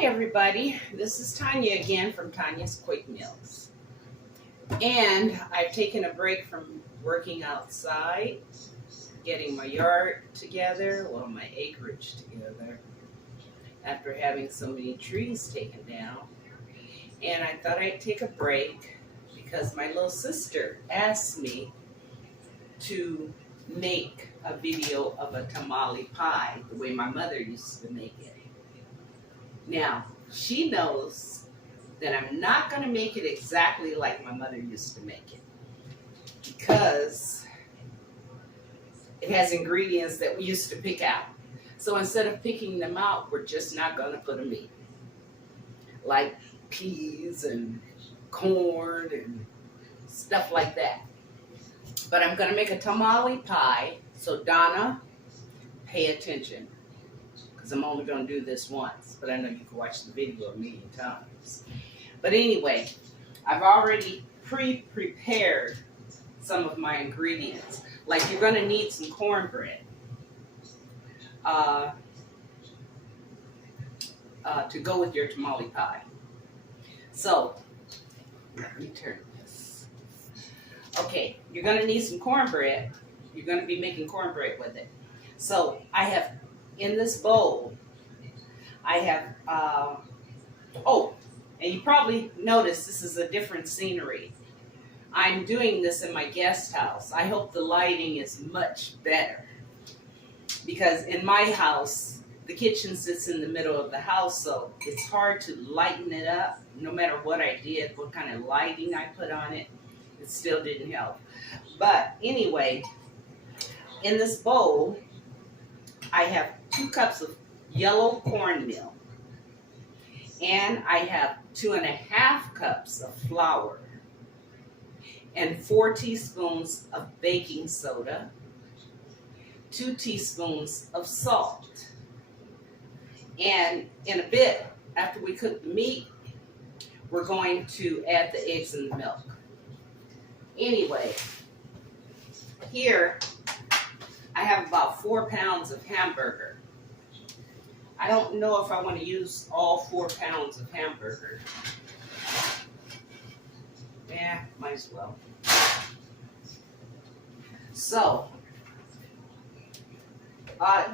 Hi everybody, this is Tanya again from Tanya's Quick Meals. And I've taken a break from working outside, getting my yard together, well my acreage together, after having so many trees taken down. And I thought I'd take a break because my little sister asked me to make a video of a tamale pie the way my mother used to make it. Now, she knows that I'm not going to make it exactly like my mother used to make it because it has ingredients that we used to pick out. So instead of picking them out, we're just not going to put them in. Like peas and corn and stuff like that. But I'm going to make a tamale pie, so Donna, pay attention. Because I'm only going to do this once, but I know you can watch the video a million times. But anyway, I've already prepared some of my ingredients. Like you're going to need some cornbread to go with your tamale pie. So, let me turn this. Okay, you're going to need some cornbread. You're going to be making cornbread with it. So, I have in this bowl, I have, and you probably noticed this is a different scenery. I'm doing this in my guest house. I hope the lighting is much better. Because in my house, the kitchen sits in the middle of the house, so it's hard to lighten it up. No matter what I did, what kind of lighting I put on it, it still didn't help. But anyway, in this bowl, I have 2 cups of yellow cornmeal, and I have 2.5 cups of flour, and 4 teaspoons of baking soda, 2 teaspoons of salt. And in a bit, after we cook the meat, we're going to add the eggs and the milk. Anyway, here I have about 4 pounds of hamburger. I don't know if I want to use all 4 pounds of hamburger. Yeah, might as well. So,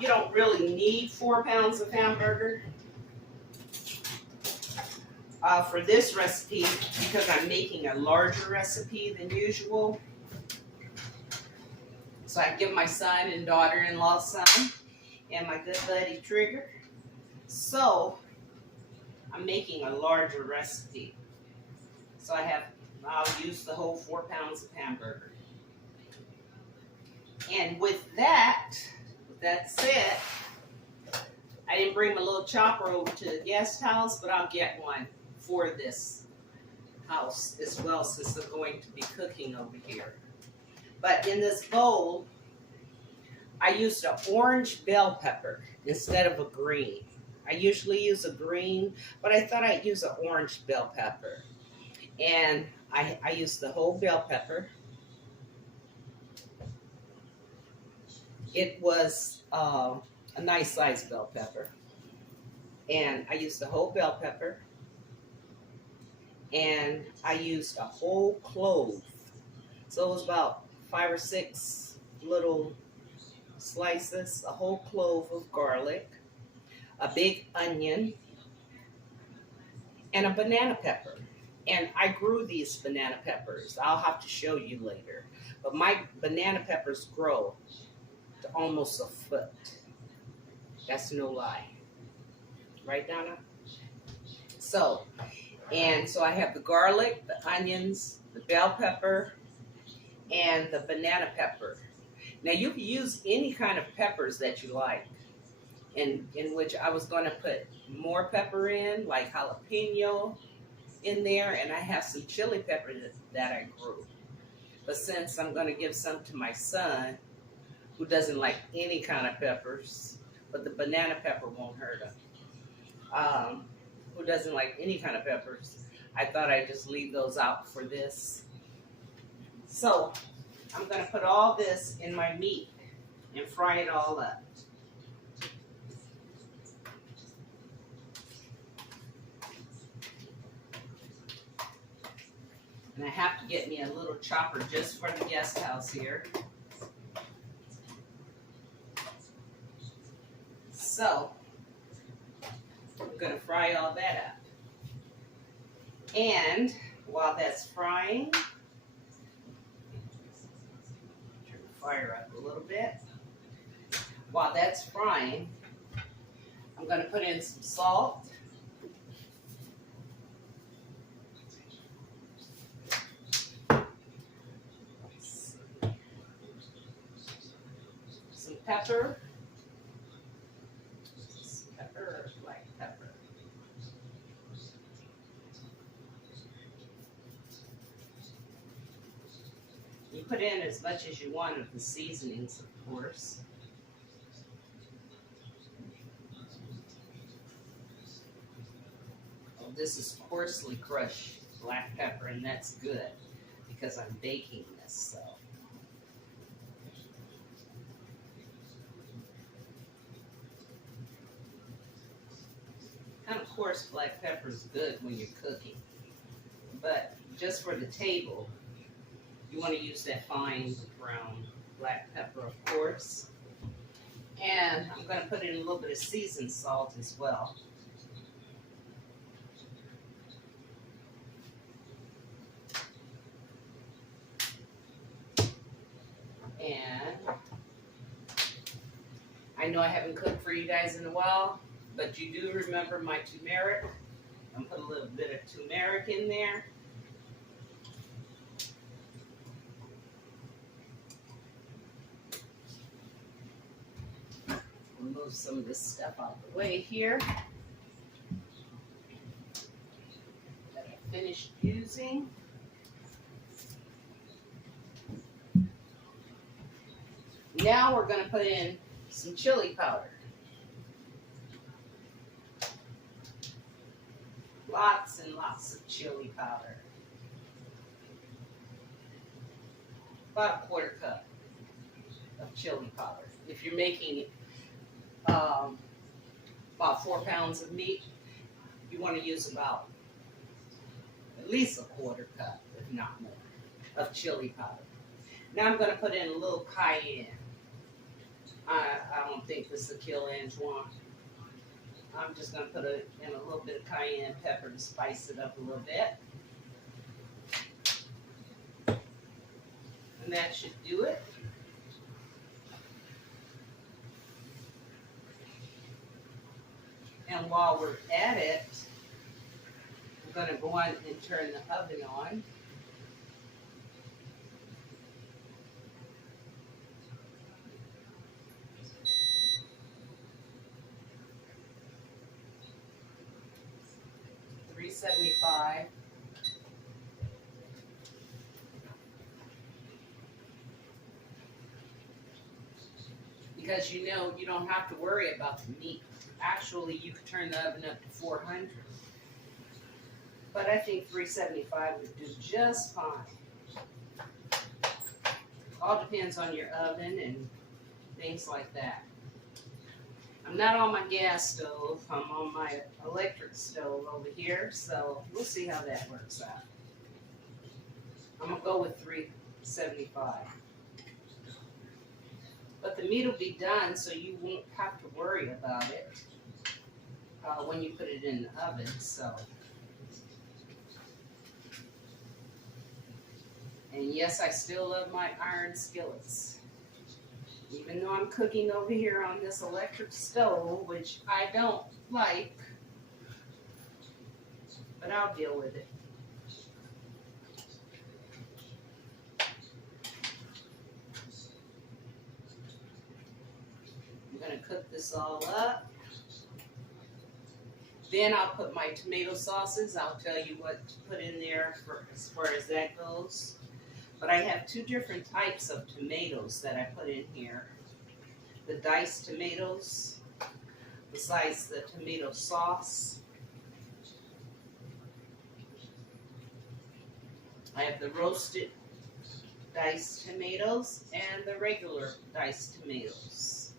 you don't really need 4 pounds of hamburger for this recipe because I'm making a larger recipe than usual. So I give my son and daughter-in-law some, and my good buddy Trigger. So I'm making a larger recipe. So I'll use the whole 4 pounds of hamburger. And with that said, I didn't bring my little chopper over to the guest house, but I'll get one for this house as well, since I'm going to be cooking over here. But in this bowl, I used an orange bell pepper instead of a green. I usually use a green, but I thought I'd use an orange bell pepper. And I used the whole bell pepper. It was a nice sized bell pepper. And I used the whole bell pepper. And I used a whole clove. So it was about 5 or 6 little slices, a whole clove of garlic, a big onion, and a banana pepper. And I grew these banana peppers. I'll have to show you later. But my banana peppers grow to almost a foot. That's no lie. Right, Donna? So I have the garlic, the onions, the bell pepper, and the banana pepper. Now you can use any kind of peppers that you like, in which I was going to put more pepper in, like jalapeno in there, and I have some chili pepper that I grew. But since I'm going to give some to my son, who doesn't like any kind of peppers, but the banana pepper won't hurt him, who doesn't like any kind of peppers, I thought I'd just leave those out for this. So I'm going to put all this in my meat and fry it all up. And I have to get me a little chopper just for the guest house here. So, I'm going to fry all that up. And while that's frying, turn the fire up a little bit. While that's frying, I'm going to put in some salt. Some pepper. Pepper, black pepper. You put in as much as you want of the seasonings, of course. Oh, this is coarsely crushed black pepper, and that's good because I'm baking this, so. Kind of coarse black pepper is good when you're cooking, but just for the table, you want to use that fine brown black pepper, of course. And I'm going to put in a little bit of seasoned salt as well. And I know I haven't cooked for you guys in a while, but you do remember my turmeric. I'm going to put a little bit of turmeric in there. Move some of this stuff out the way here that I finished using. Now we're going to put in some chili powder. Lots and lots of chili powder. About a quarter cup of chili powder. If you're making about 4 pounds of meat, you want to use about at least a quarter cup, if not more, of chili powder. Now I'm going to put in a little cayenne. I don't think this will kill Antoine. I'm just going to put in a little bit of cayenne pepper to spice it up a little bit. And that should do it. And while we're at it, we're going to go on and turn the oven on. $375. Because you know you don't have to worry about the meat. Actually, you could turn the oven up to 400. But I think $375 would do just fine. All depends on your oven and things like that. I'm not on my gas stove. I'm on my electric stove over here, so we'll see how that works out. I'm going to go with $375. But the meat will be done, so you won't have to worry about it when you put it in the oven. So, and yes, I still love my iron skillets. Even though I'm cooking over here on this electric stove, which I don't like, but I'll deal with it. I'm going to cook this all up. Then I'll put my tomato sauces. I'll tell you what to put in there as far as that goes. But I have two different types of tomatoes that I put in here. The diced tomatoes, besides the tomato sauce. I have the roasted diced tomatoes and the regular diced tomatoes.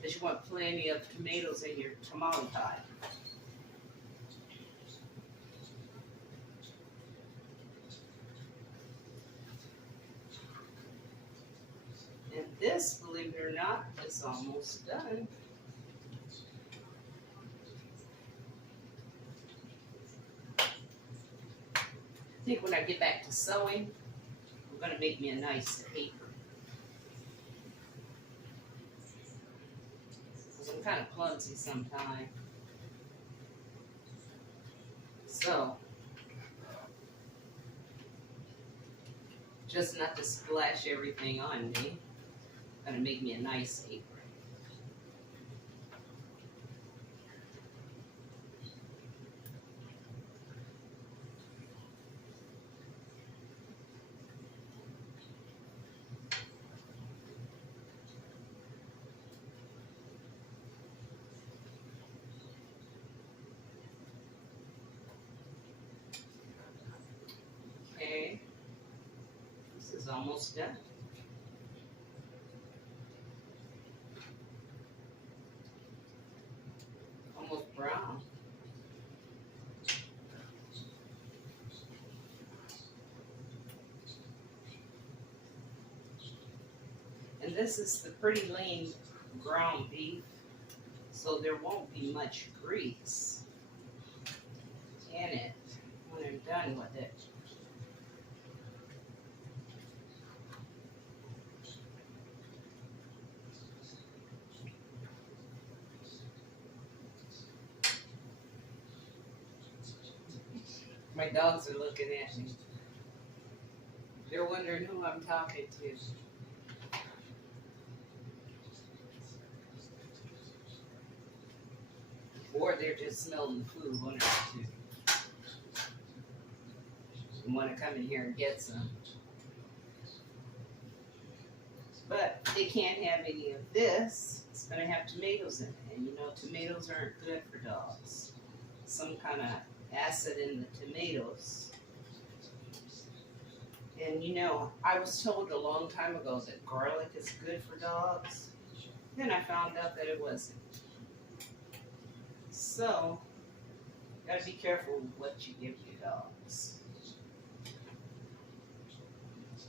Because you want plenty of tomatoes in your tamale pie. this, believe it or not, is almost done. I think when I get back to sewing, I'm going to make me a nice apron. Because I'm kind of clumsy sometimes. So, just not to splash everything on me, going to make me a nice apron. Okay, this is almost done. Almost brown. And this is the pretty lean ground beef, so there won't be much grease in it when I'm done with it. My dogs are looking at me. They're wondering who I'm talking to. Or they're just smelling the food, one or two. And want to come in here and get some. But they can't have any of this. It's going to have tomatoes in it. And you know, tomatoes aren't good for dogs. Some kind of acid in the tomatoes. And you know, I was told a long time ago that garlic is good for dogs. Then I found out that it wasn't. So, gotta be careful with what you give your dogs.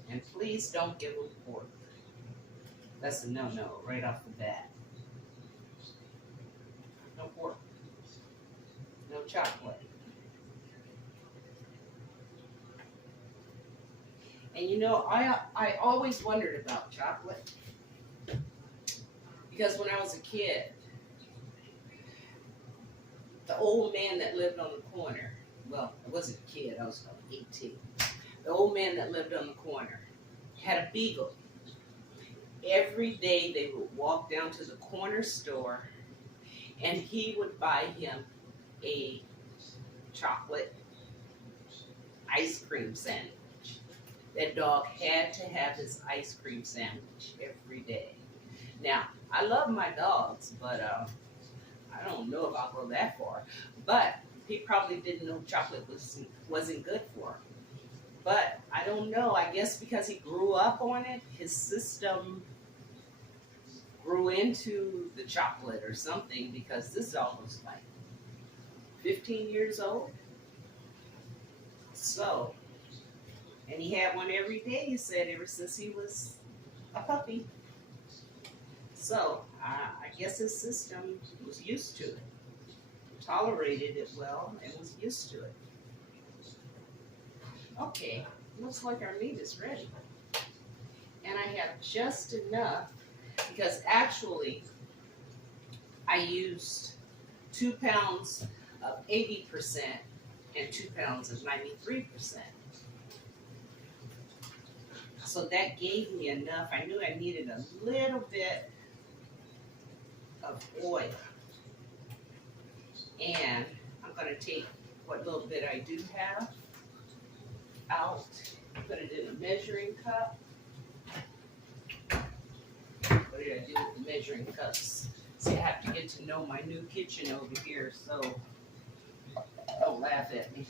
And please don't give them pork. That's a no-no right off the bat. No pork. No chocolate. And you know, I always wondered about chocolate. Because when I was a kid, the old man that lived on the corner, well, I wasn't a kid, I was about 18. The old man that lived on the corner had a beagle. Every day they would walk down to the corner store and he would buy him a chocolate ice cream sandwich. That dog had to have his ice cream sandwich every day. Now, I love my dogs, but I don't know if I'll go that far. But he probably didn't know chocolate wasn't good for him. But I don't know. I guess because he grew up on it, his system grew into the chocolate or something, because this dog was like 15 years old. So, and he had one every day, he said, ever since he was a puppy. So, I guess his system was used to it, tolerated it well, and was used to it. Okay, looks like our meat is ready. And I have just enough, because actually, I used 2 pounds of 80% and 2 pounds of 93%. So that gave me enough. I knew I needed a little bit of oil. And I'm going to take what little bit I do have out, put it in a measuring cup. What did I do with the measuring cups? See, I have to get to know my new kitchen over here, so don't laugh at me.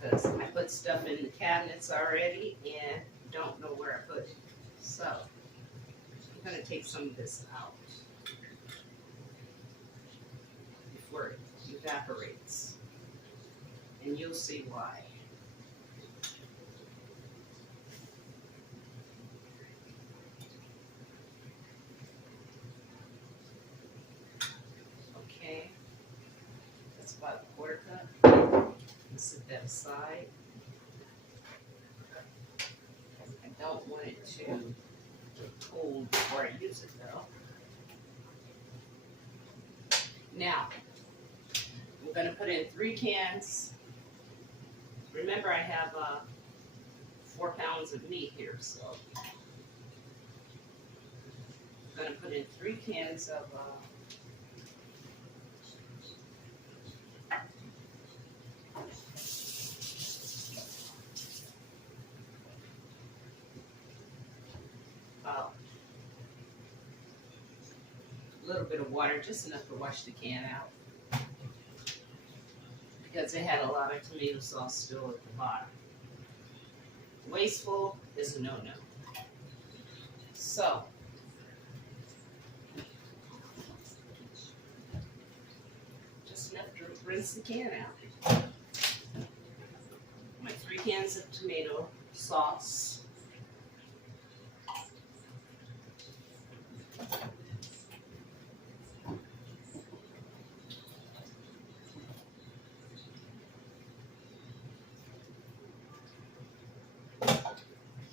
Because I put stuff in the cabinets already and don't know where I put it. So, I'm going to take some of this out before it evaporates. And you'll see why. Set that aside. I don't want it to get cold before I use it though. Now, we're going to put in 3 cans. Remember, I have 4 pounds of meat here, so I'm going to put in 3 cans of a little bit of water, just enough to wash the can out, because they had a lot of tomato sauce still at the bottom. Wasteful is a no-no. So, just enough to rinse the can out. My 3 cans of tomato sauce.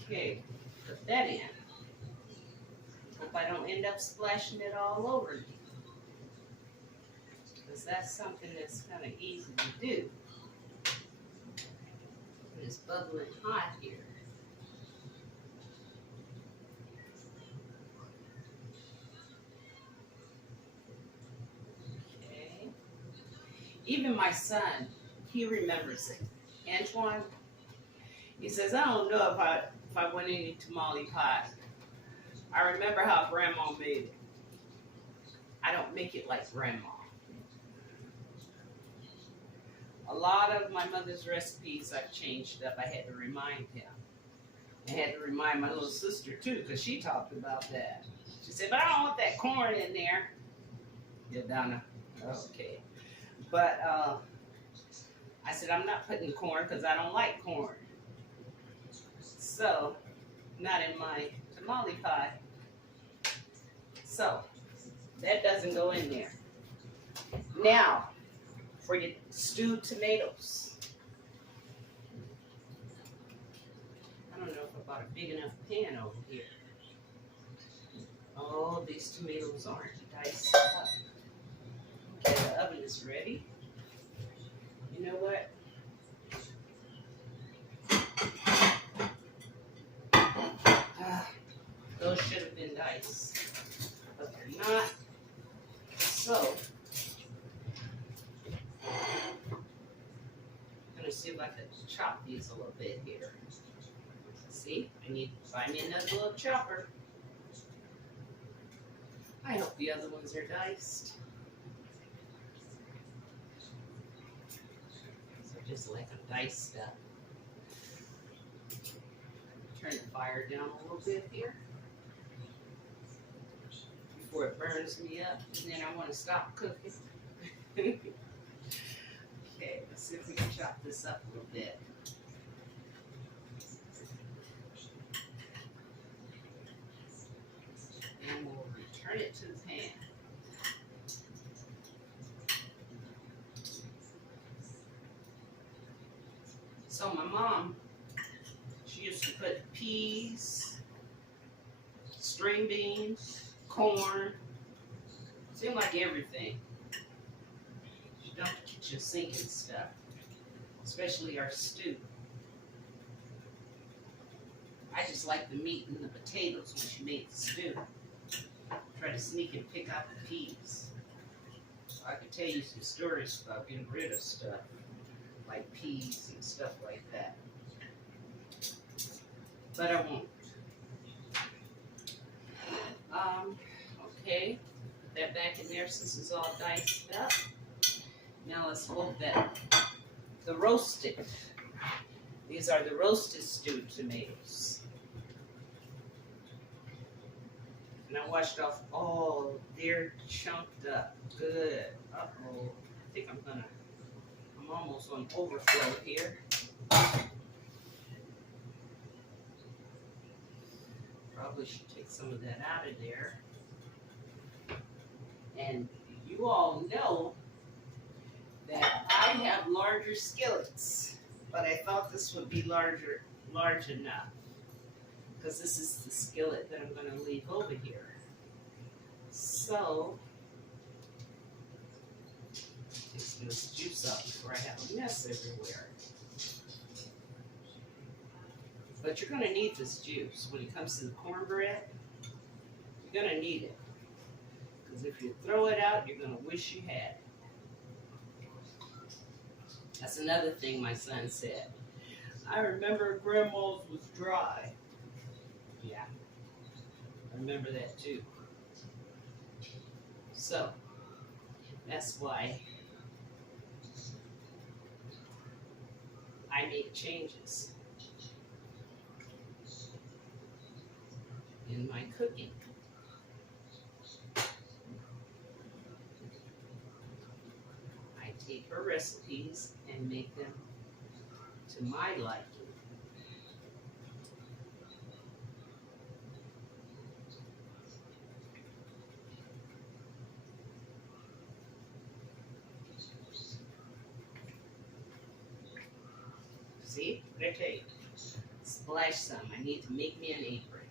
Okay, put that in. Hope I don't end up splashing it all over me, because that's something that's kind of easy to do. It's bubbling hot here. Okay. Even my son, he remembers it. Antoine, he says, I don't know if I want any tamale pie. I remember how Grandma made it. I don't make it like Grandma. A lot of my mother's recipes I've changed up. I had to remind him. I had to remind my little sister too, because she talked about that. She said, but I don't want that corn in there. Yeah, Donna. Okay. But I said, I'm not putting corn because I don't like corn. So, not in my tamale pie. So, that doesn't go in there. Now, for your stewed tomatoes. I don't know if I bought a big enough pan over here. Oh, these tomatoes aren't diced up. Okay, the oven is ready. You know what? Those should have been diced, but they're not. So, I'm going to see if I can chop these a little bit here. See, I need to find me another little chopper. I hope the other ones are diced. So just like them diced up. Turn the fire down a little bit here before it burns me up, and then I want to stop cooking. Okay, let's see if we can chop this up a little bit. And we'll return it to the pan. So my mom, she used to put peas, string beans, corn, seemed like everything. She dumped the kitchen sink and stuff, especially our stew. I just like the meat and the potatoes when she made the stew. Try to sneak and pick out the peas. So I could tell you some stories about getting rid of stuff, like peas and stuff like that. But I won't. Okay, put that back in there since it's all diced up. Now let's hope that the roasted, these are the roasted stewed tomatoes. And I washed off, oh, they're chunked up, good. Uh-oh, I think I'm almost on overflow here. Probably should take some of that out of there. And you all know that I have larger skillets, but I thought this would be large enough, because this is the skillet that I'm going to leave over here. So, take this juice out before I have a mess everywhere. But you're going to need this juice when it comes to the cornbread. You're going to need it. Because if you throw it out, you're going to wish you had it. That's another thing my son said. I remember Grandma's was dry. Yeah, I remember that too. So, that's why I make changes in my cooking. I take her recipes and make them to my liking. See, what I tell you? Splash some. I need to make me an apron.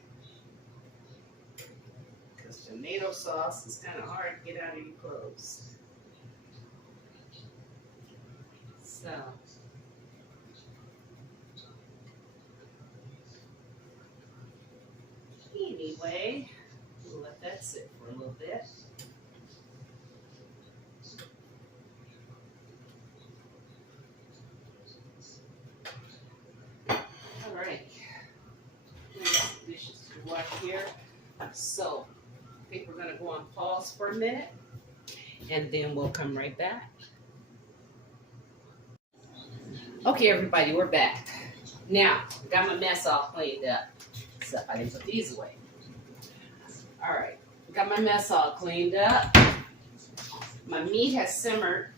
Because tomato sauce is kind of hard to get out of your clothes. So, anyway, we'll let that sit for a little bit. All right, we got some dishes to wash here. So, I think we're going to go on pause for a minute, and then we'll come right back. Okay, everybody, we're back. Now, got my mess all cleaned up. Except I didn't put these away. All right, got my mess all cleaned up. My meat has simmered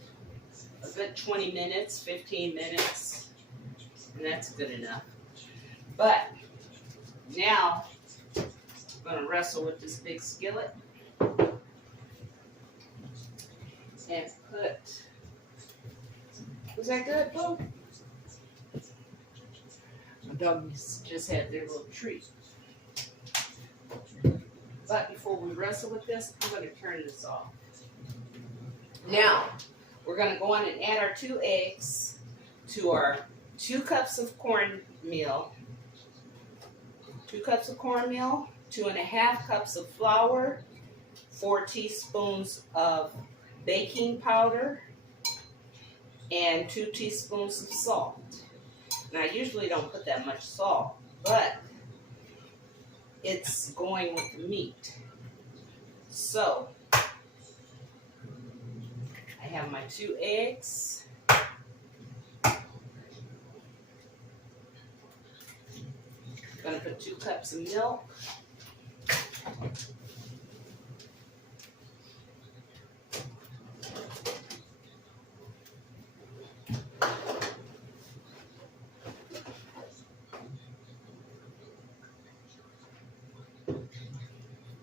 a good 20 minutes, 15 minutes, and that's good enough. But now, I'm going to wrestle with this big skillet and put, was that good, Boo? My doggies just had their little treat. But before we wrestle with this, I'm going to turn this off. Now, we're going to go on and add our 2 eggs to our 2 cups of cornmeal. 2 cups of cornmeal, 2.5 cups of flour, 4 teaspoons of baking powder, and 2 teaspoons of salt. Now, I usually don't put that much salt, but it's going with the meat. So, I have my 2 eggs. I'm going to put 2 cups of milk.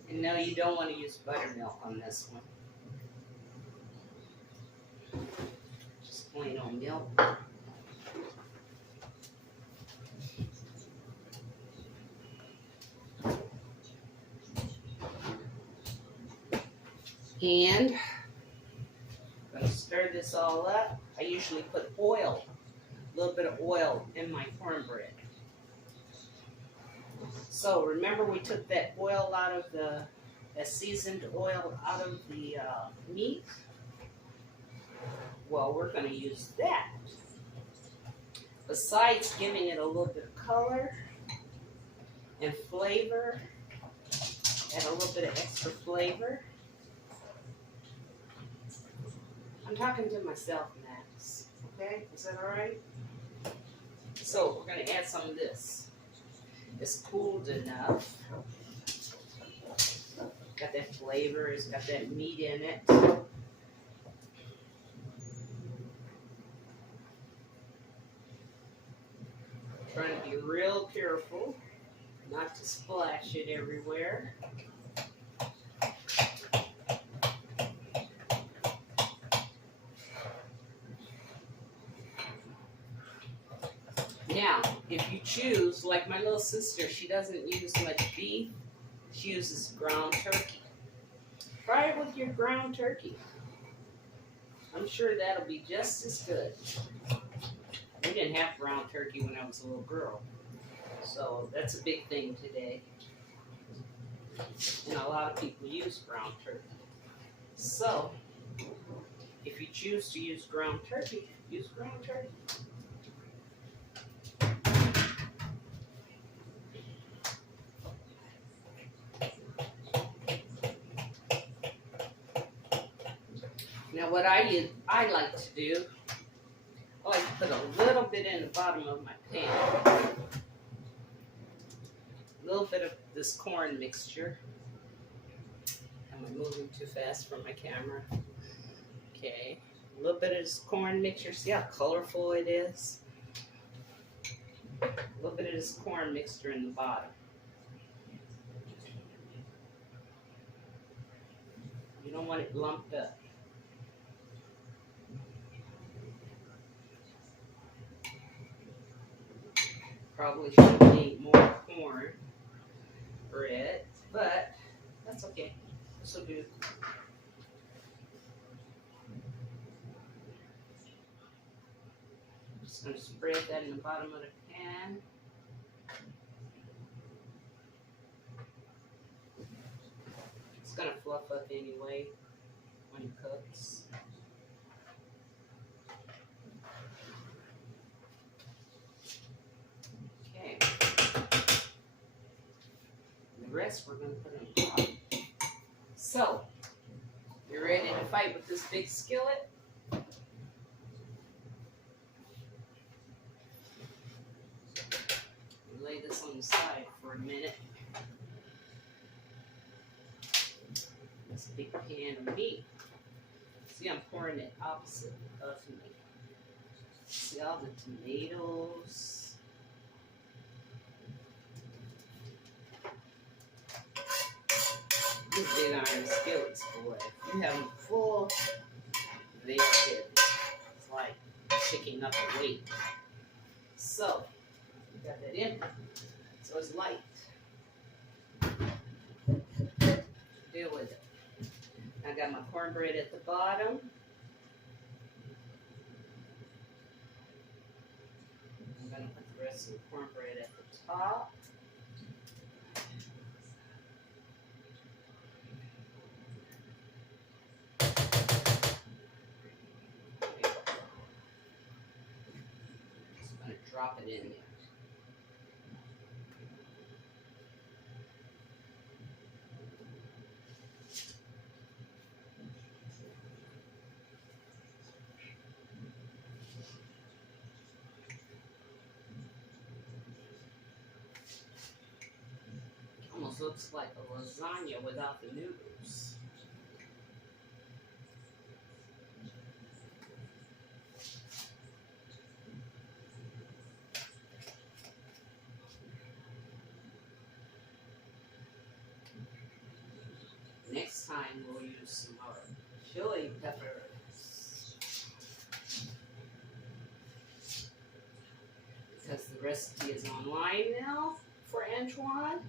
And no, you don't want to use buttermilk on this one. Just plain old milk. And I'm going to stir this all up. I usually put oil, a little bit of oil in my cornbread. So remember we took that oil out of that seasoned oil out of the meat? Well, we're going to use that. Besides giving it a little bit of color and flavor, and a little bit of extra flavor. I'm talking to myself, Max. Okay? Is that all right? So we're going to add some of this. It's cooled enough. Got that flavor. It's got that meat in it. Trying to be real careful not to splash it everywhere. Now, if you choose, like my little sister, she doesn't use much beef. She uses ground turkey. Try it with your ground turkey. I'm sure that'll be just as good. We didn't have ground turkey when I was a little girl. So that's a big thing today. And a lot of people use ground turkey. So, if you choose to use ground turkey, use ground turkey. Now what I like to do, I like to put a little bit in the bottom of my pan. A little bit of this corn mixture. Am I moving too fast for my camera? Okay. A little bit of this corn mixture. See how colorful it is? A little bit of this corn mixture in the bottom. You don't want it lumped up. Probably should need more corn bread, but that's okay. This will do. I'm just going to spread that in the bottom of the pan. It's going to fluff up anyway when it cooks. Okay. The rest we're going to put in the pot. So, you ready to fight with this big skillet? Lay this on the side for a minute. This big pan of meat. See, I'm pouring it opposite of me. See all the tomatoes. These big iron skillets, boy. If you have them full, they are good. It's like picking up a weight. So, got that in, so it's light. Deal with it. I got my cornbread at the bottom. I'm going to put the rest of the cornbread at the top. Just going to drop it in there. Almost looks like a lasagna without the noodles. Next time we'll use some more chili peppers. Because the recipe is online now for Antoine.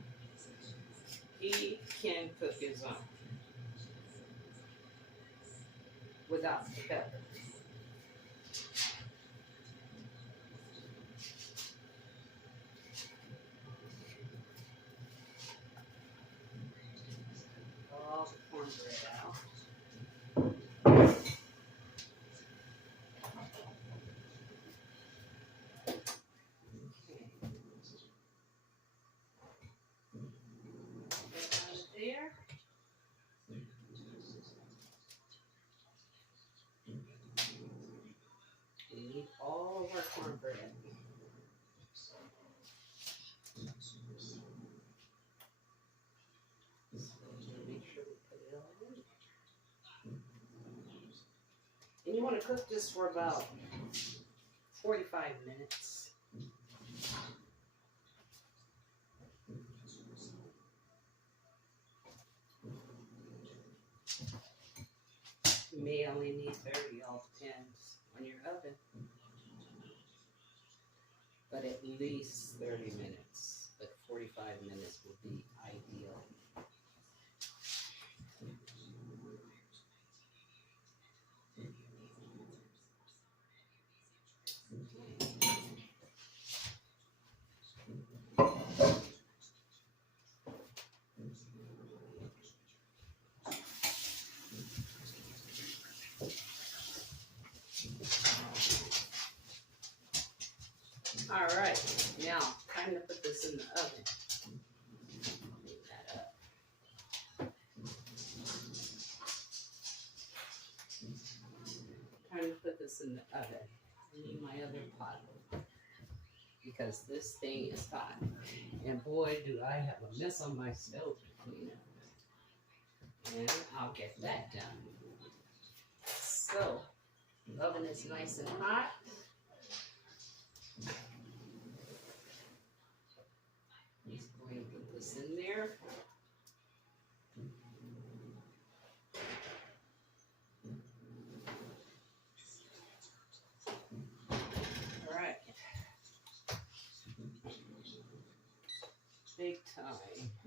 He can cook his own without the pepper. All the cornbread out. There. We need all of our cornbread. Make sure we put it all in. And you want to cook this for about 45 minutes. You may only need 30, all depends on your oven. but at least 30 minutes. But 45 minutes would be ideal. All right, now time to put this in the oven. Move that up. Time to put this in the oven. I need my other pot because this thing is hot. And boy, do I have a mess on my stove to clean up. And I'll get that done. So, the oven is nice and hot. Just go ahead and put this in there. All right. Big time.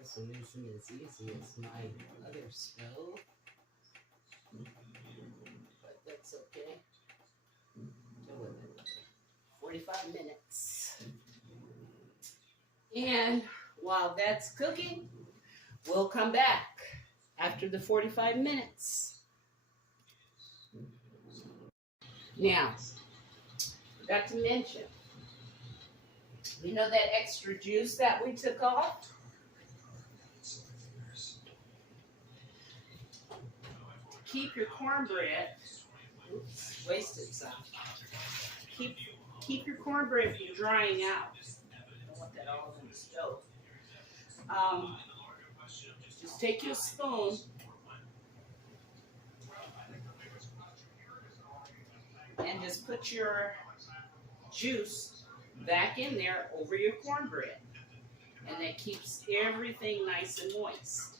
This one isn't as easy as my other stove, but that's okay. Deal with it. 45 minutes. And while that's cooking, we'll come back after the 45 minutes. Now, forgot to mention, you know that extra juice that we took off? Keep your cornbread, oops, wasted some. Keep your cornbread from drying out. I don't want that all in the stove. Just take your spoon and just put your juice back in there over your cornbread. And that keeps everything nice and moist.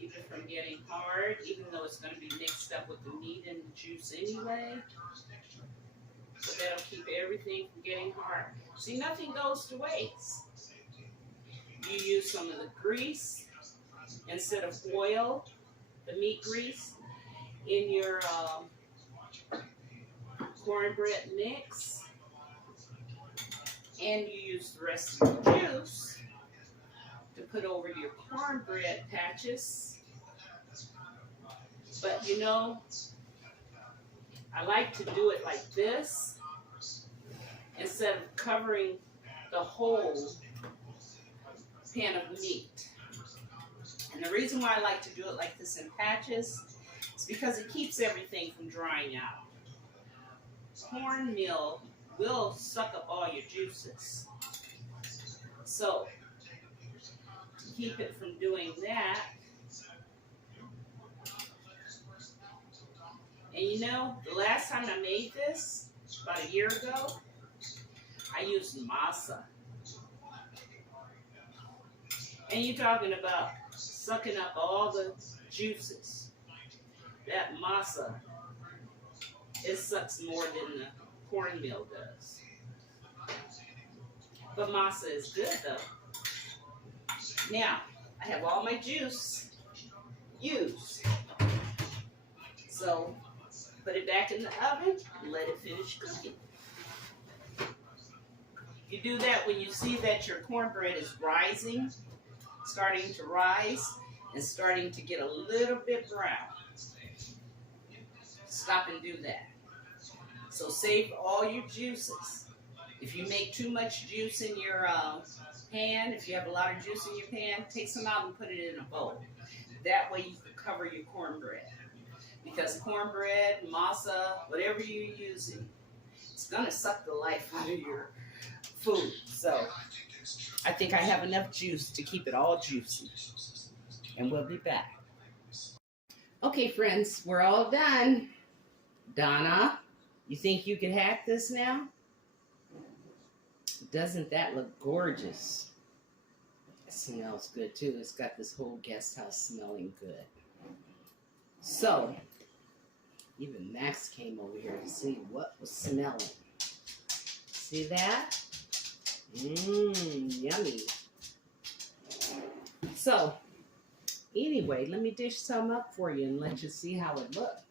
Keep it from getting hard, even though it's going to be mixed up with the meat and the juice anyway. So that'll keep everything from getting hard. See, nothing goes to waste. You use some of the grease instead of oil, the meat grease, in your cornbread mix. And you use the rest of the juice to put over your cornbread patches. But you know, I like to do it like this instead of covering the whole pan of meat. And the reason why I like to do it like this in patches is because it keeps everything from drying out. Cornmeal will suck up all your juices. So, to keep it from doing that, and you know, the last time I made this, about a year ago, I used masa. And you're talking about sucking up all the juices. That masa, it sucks more than the cornmeal does. But masa is good though. Now, I have all my juice used. So, put it back in the oven and let it finish cooking. You do that when you see that your cornbread is rising, starting to rise, and starting to get a little bit brown. Stop and do that. So save all your juices. If you make too much juice in your pan, if you have a lot of juice in your pan, take some out and put it in a bowl. That way you can cover your cornbread. Because cornbread, masa, whatever you're using, it's going to suck the life out of your food. So I think I have enough juice to keep it all juicy. And we'll be back. Okay, friends, we're all done. Donna, you think you can hack this now? Doesn't that look gorgeous? It smells good too. It's got this whole guest house smelling good. So, even Max came over here to see what was smelling. See that? Mmm, yummy. So, anyway, let me dish some up for you and let you see how it looks.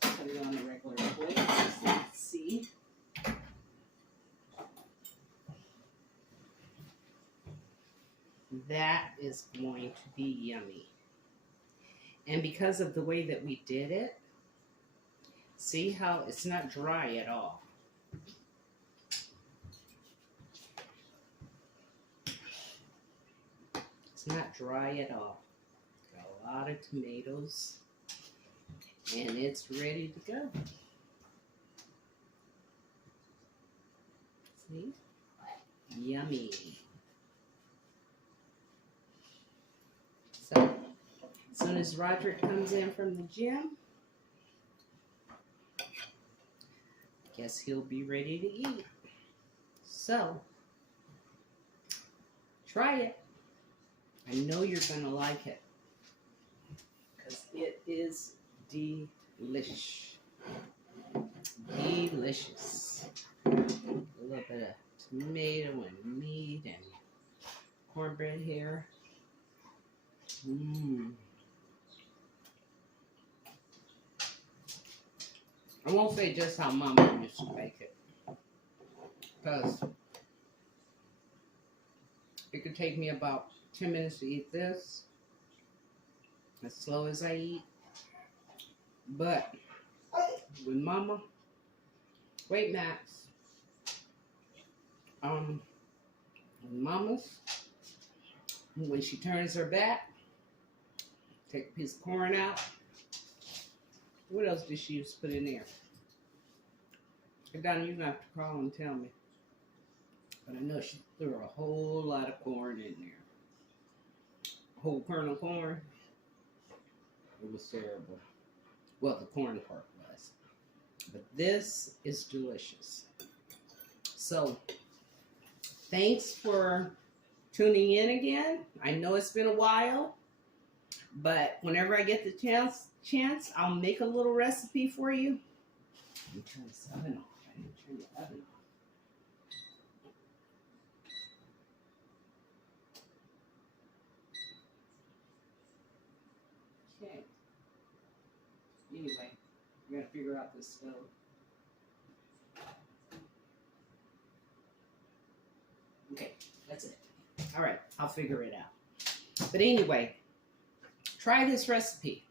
Put it on a regular plate so you can see. That is going to be yummy. And because of the way that we did it, see how it's not dry at all. It's not dry at all. Got a lot of tomatoes. And it's ready to go. See? Yummy. So, as soon as Roderick comes in from the gym, guess he'll be ready to eat. So, try it. I know you're going to like it. Because it is delish. Delicious. A little bit of tomato and meat and cornbread here. Mmm. I won't say just how Mama used to make it. Because it could take me about 10 minutes to eat this. As slow as I eat. But with Mama, wait, Max. With Mama's, when she turns her back, take a piece of corn out. What else did she used to put in there? Donna, you're going to have to call and tell me. But I know she threw a whole lot of corn in there. A whole kernel of corn. It was terrible. Well, the corn part was. But this is delicious. So, thanks for tuning in again. I know it's been a while. But whenever I get the chance, I'll make a little recipe for you. Let me turn this oven off. I didn't turn the oven off. Okay. Anyway, we're going to figure out this stove. Okay, that's it. All right, I'll figure it out. But anyway, try this recipe.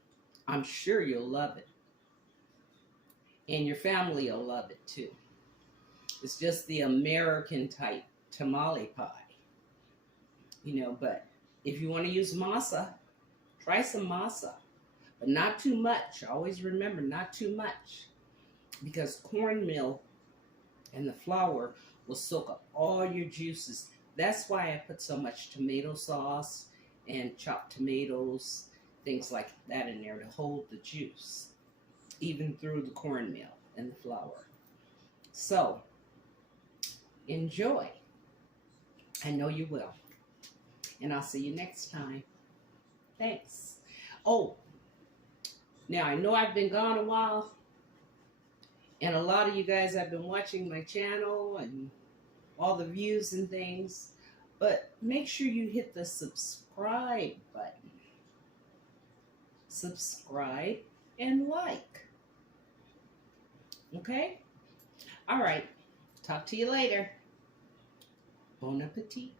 I'm sure you'll love it. And your family will love it too. It's just the American type tamale pie. You know, but if you want to use masa, try some masa. But not too much. Always remember, not too much. Because cornmeal and the flour will soak up all your juices. That's why I put so much tomato sauce and chopped tomatoes, things like that in there to hold the juice, even through the cornmeal and the flour. So, enjoy. I know you will. And I'll see you next time. Thanks. Oh, now I know I've been gone a while, and a lot of you guys have been watching my channel and all the views and things, but make sure you hit the subscribe button. Subscribe and like. Okay? All right. Talk to you later. Bon appetit.